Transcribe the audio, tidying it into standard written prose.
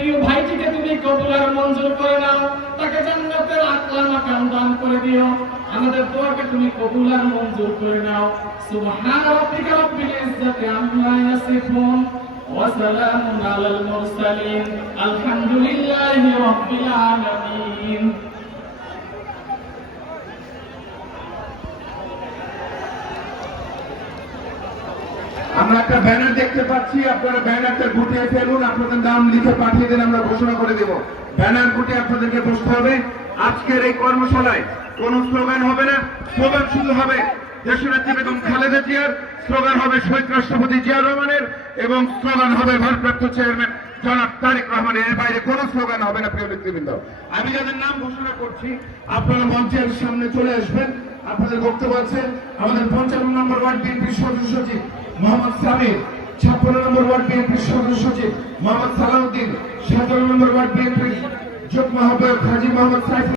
প্রিয় ভাইটিকে তুমি কবুল আর মঞ্জুর করে নাও, তাকে জান্নাতের আলা মাকাম দান করে দিও। আমাদের দোয়াকে তুমি কবুল আর মঞ্জুর করে নাও। সুবহান রাব্বিকা রাব্বিল ইজ্জাতি আম্মা ইয়াসিফুন ওয়া সালামুন আলাল মুরসালিন আলহামদুলিল্লাহি রাব্বিল আলামিন। আমরা একটা ব্যানার দেখতে পাচ্ছি, আপনারা ব্যানারটা গুটিয়ে ফেলুন, আপনাদের নাম লিখে পাঠিয়ে দিন, আমরা ঘোষণা করে দেব। ব্যানার গুটিয়ে আপনাদেরকে বসতে হবে। আজকের এই কর্মশালায় কোন স্লোগান হবে না, স্লোগান শুধু হবে দেশনেত্রী বেগম খালেদা জিয়ার, স্লোগান হবে শহীদ রাষ্ট্রপতি জিয়া রহমানের, এবং স্লোগান হবে ভারপ্রাপ্ত চেয়ারম্যান জনাব তারেক রহমানের। এর বাইরে কোনো স্লোগান হবে না। প্রিয় নেতৃবৃন্দ, আমি যাদের নাম ঘোষণা করছি আপনারা মঞ্চের সামনে চলে আসবেন। আপনাদের বক্তব্য আছে আমাদের 55 নম্বর ওয়ার্ড বিএনপির সদস্য সচিব মোহাম্মদ সামির, 56 নম্বর ওয়ার্ড বিএনপির সদস্য সচিব মোহাম্মদ সালাউদ্দিন, 17 নম্বর ওয়ার্ড বিএনপির যুগ্ম আহ্বায়ক হাজী মোহাম্মদ সাইফুল।